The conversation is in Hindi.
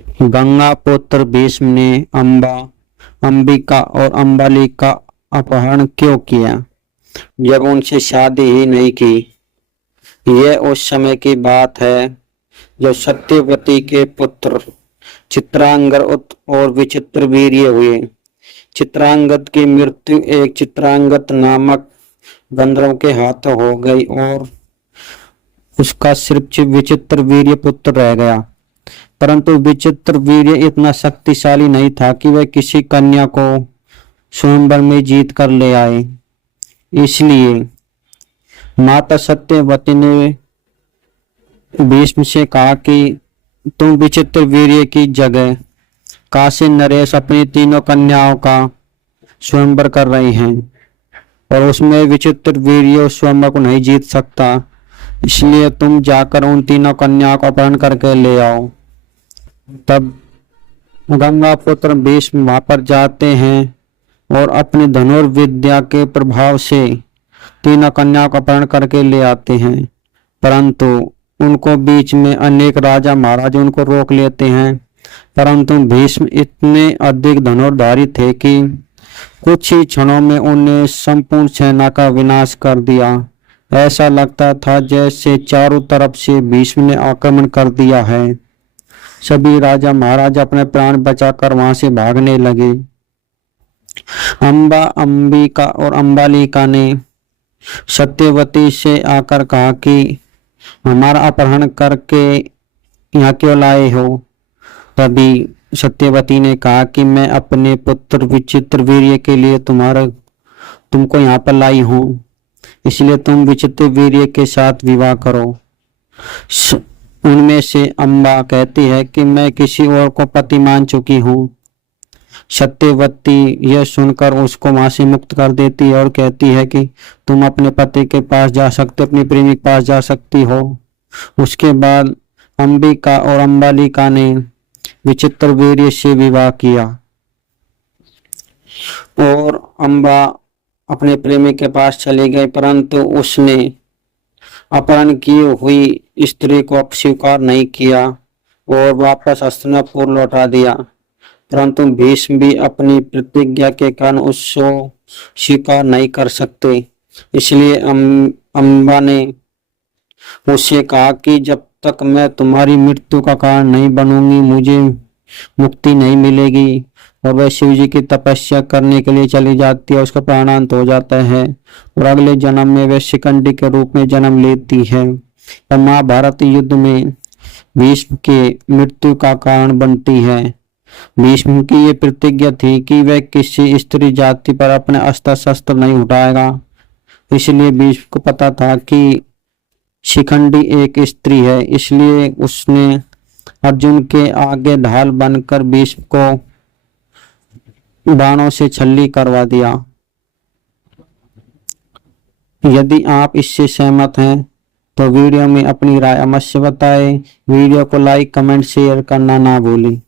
गंगा पुत्र भीष्म ने अंबिका और अंबाली का अपहरण क्यों किया जब उनसे शादी ही नहीं की। यह उस समय की बात है जब सत्यवती के पुत्र चित्रांगद और विचित्रवीर्य हुए। चित्रांगद की मृत्यु एक चित्रांगद नामक गंधर्व के हाथों हो गई और उसका सिर्फ विचित्रवीर्य पुत्र रह गया। परंतु विचित्रवीर्य इतना शक्तिशाली नहीं था कि वह किसी कन्या को स्वयंवर में जीत कर ले आए। इसलिए माता सत्यवती ने भीष्म से कहा कि तुम विचित्रवीर्य की जगह काशी नरेश अपनी तीनों कन्याओं का स्वयंवर कर रहे हैं और उसमें विचित्रवीर्य उस स्वयंवर को नहीं जीत सकता। इसलिए तुम जाकर उन तीनों कन्याओं को अपहरण करके ले आओ। तब गंगा पुत्र भीष्म वहां पर जाते हैं और अपनी धनुर्विद्या के प्रभाव से तीनों कन्याओं का अपहरण करके ले आते हैं। परंतु उनको बीच में अनेक राजा महाराज उनको रोक लेते हैं। परंतु भीष्म इतने अधिक धनुर्धारी थे कि कुछ ही क्षणों में उन्हें संपूर्ण सेना का विनाश कर दिया। ऐसा लगता था जैसे चारों तरफ से भीष्म ने आक्रमण कर दिया है। सभी राजा महाराज अपने प्राण बचाकर वहां से भागने लगे। अंबिका और अंबालिका ने सत्यवती से आकर कहा कि हमारा अपहरण करके यहाँ क्यों लाए हो। तभी सत्यवती ने कहा कि मैं अपने पुत्र विचित्रवीर्य के लिए तुमको यहाँ पर लाई हूँ, इसलिए तुम विचित्रवीर्य के साथ विवाह करो। उनमें से अम्बा कहती है कि मैं किसी और को पति मान चुकी हूँ। सत्यवती यह सुनकर उसको वहां से मुक्त कर देती है और कहती है कि तुम अपने पति के पास जा सकते, अपनी प्रेमी के पास जा सकती हो। उसके बाद अंबिका और अंबालिका ने विचित्रवीर्य से विवाह किया और अम्बा अपने प्रेमी के पास चली गई। परंतु उसने अपहरण की हुई स्त्री को स्वीकार नहीं किया और वापस हस्तिनापुर लौटा दिया। परंतु भीष्म भी अपनी प्रतिज्ञा के कारण उसको स्वीकार नहीं कर सकते। इसलिए अम्बा ने उससे कहा कि जब तक मैं तुम्हारी मृत्यु का कारण नहीं बनूंगी मुझे मुक्ति नहीं मिलेगी। और वह शिव जी की तपस्या करने के लिए चली जाती है। उसका प्राणांत हो जाता है और अगले जन्म में वह शिखंडी के रूप में जन्म लेती है। महाभारत युद्ध में भीष्म के मृत्यु का कारण बनती है। भीष्म की ये प्रतिज्ञा थी कि वह किसी स्त्री जाति पर अपने अस्त्र शस्त्र नहीं उठाएगा। इसलिए भीष्म को पता था कि शिखंडी एक स्त्री है, इसलिए उसने अर्जुन के आगे ढाल बनकर भीष्म को बाणों से छल्ली करवा दिया। यदि आप इससे सहमत हैं तो वीडियो में अपनी राय अवश्य बताएं। वीडियो को लाइक, कमेंट, शेयर करना ना भूलें।